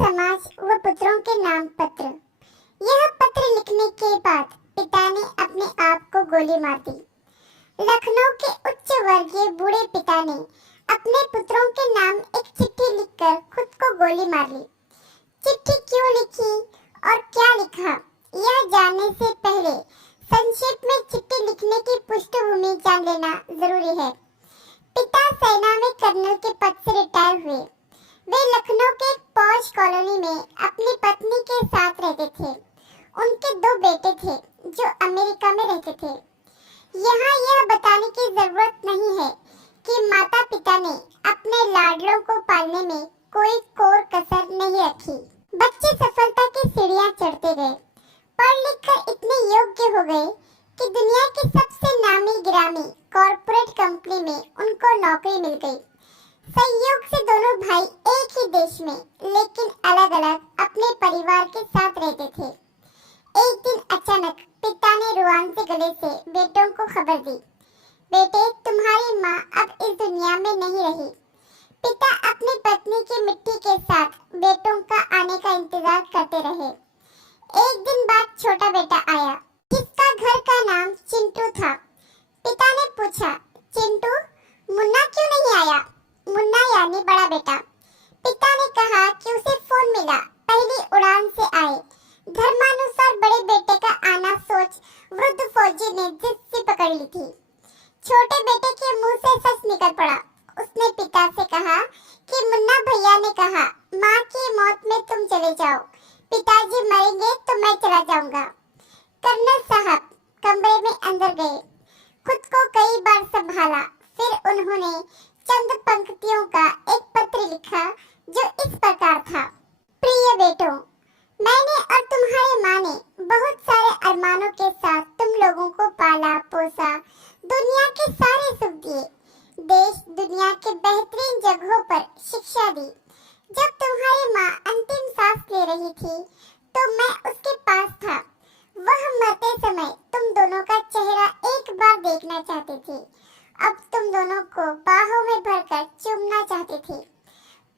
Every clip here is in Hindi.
समाज व पुत्रों के नाम पत्र। यह पत्र लिखने के बाद पिता ने अपने आप को गोली मार दी। लखनऊ के उच्च वर्गीय बूढ़े पिता ने अपने पुत्रों के नाम एक चिट्ठी लिखकर खुद को गोली मार ली। चिट्ठी क्यों लिखी और क्या लिखा, यह जानने से पहले संक्षेप में चिट्ठी लिखने की पृष्ठभूमि जान लेना जरूरी है। पिता सेना में कर्नल के पद से रिटायर हुए। वे लखनऊ के एक पॉश कॉलोनी में अपनी पत्नी के साथ रहते थे। उनके 2 बेटे थे जो अमेरिका में रहते थे। यहाँ यह बताने की जरूरत नहीं है कि माता पिता ने अपने लाडलों को पालने में कोई कोर कसर नहीं रखी। बच्चे सफलता की सीढ़ियाँ चढ़ते गए, पढ़ लिख कर इतने योग्य हो गए कि दुनिया की सबसे नामी गिरामी कॉर्पोरेट कंपनी में उनको नौकरी मिल गई। संयोग से दोनों भाई एक ही देश में लेकिन अलग अलग अपने परिवार के साथ रहते थे। एक दिन अचानक पिता ने रुआन से गले से बेटों को खबर दी, बेटे तुम्हारी माँ अब इस दुनिया में नहीं रही। पिता अपनी पत्नी की मिट्टी के साथ बेटों का आने का इंतजार करते रहे। एक दिन बाद छोटा बेटा आया, जिसका घर का नाम चिंटू था। पिता ने पूछा, चिंटू मुन्ना क्यों नहीं आया? मुन्ना यानी बड़ा बेटा। पिता ने कहा कि उसे फोन मिला, पहली उड़ान से आए। धर्मानुसार बड़े बेटे का आना सोच वृद्ध फौजी ने जिद से पकड़ ली थी। छोटे बेटे के मुंह से सच निकल पड़ा। उसने पिता से कहा कि मुन्ना भैया ने कहा माँ की मौत में तुम चले जाओ, पिताजी मरेंगे तो मैं चला जाऊंगा। कर्नल साहब कमरे में अंदर गए, खुद को कई बार संभाला, फिर उन्होंने चंद पंक्तियों का एक पत्र लिखा जो इस प्रकार था। प्रिय बेटों, मैंने और तुम्हारी माँ ने बहुत सारे अरमानों के साथ तुम लोगों को पाला पोसा, दुनिया के सारे सुख दिए, देश दुनिया के बेहतरीन जगहों पर शिक्षा दी। जब तुम्हारी माँ अंतिम सांस ले रही थी तो मैं उसके पास था। वह मरते समय तुम दोनों का चेहरा एक बार देखना चाहती थी। अब तुम दोनों को बाहों में भरकर चूमना चाहती थी।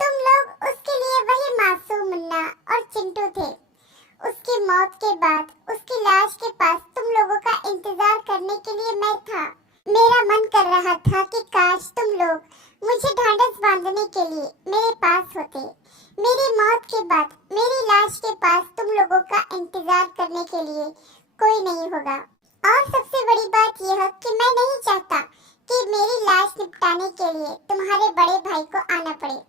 तुम लोग उसके लिए वही मासूम मुन्ना और चिंटू थे। उसकी मौत के बाद उसकी लाश के पास तुम लोगों का इंतजार करने के लिए मैं था। मेरा मन कर रहा था कि काश तुम लोग मुझे ढांढस बांधने के लिए मेरे पास होते। मेरी मौत के बाद मेरी लाश के पास तुम लोगों का इंतजार करने के लिए कोई नहीं होगा। और सबसे बड़ी बात यह कि मैं नहीं चाहता कि मेरी लाश निपटाने के लिए तुम्हारे बड़े भाई को आना पड़े।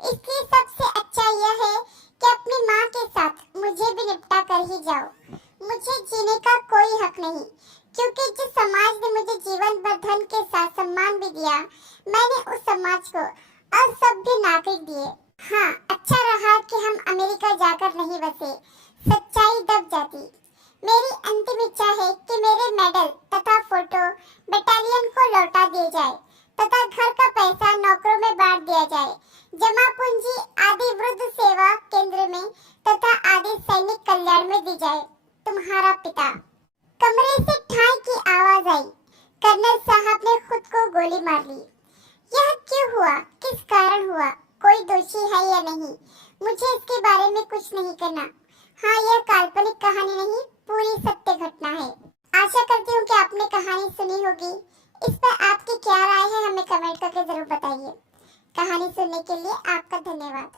इसलिए सबसे अच्छा यह है कि अपनी माँ के साथ मुझे भी निपटा कर ही जाओ। मुझे जीने का कोई हक नहीं, क्योंकि जिस समाज ने मुझे जीवन भर धन के साथ सम्मान भी दिया, मैंने उस समाज को असभ्य नागरिक दिए। हाँ, अच्छा रहा कि हम अमेरिका जाकर नहीं बसे, सच्चाई दब जाती। मेरी अंतिम इच्छा है कि मेरे मेडल तथा फोटो बटालियन को लौटा दिए जाए तथा घर का पैसा नौकरों में बांट दिया जाए। जमा पूंजी आदि वृद्ध सेवा केंद्र में तथा आदि सैनिक कल्याण में दी जाए। तुम्हारा पिता। कमरे से ठाई की आवाज आई। कर्नल साहब ने खुद को गोली मार ली। यह क्यों हुआ, किस कारण हुआ, कोई दोषी है या नहीं, मुझे इसके बारे में कुछ नहीं करना। हाँ, यह काल्पनिक कहानी नहीं, पूरी सत्य घटना है। आशा करती हूँ कि आपने कहानी सुनी होगी। इस पर आपकी क्या राय है हमें कमेंट करके जरूर बताइए। कहानी सुनने के लिए आपका धन्यवाद।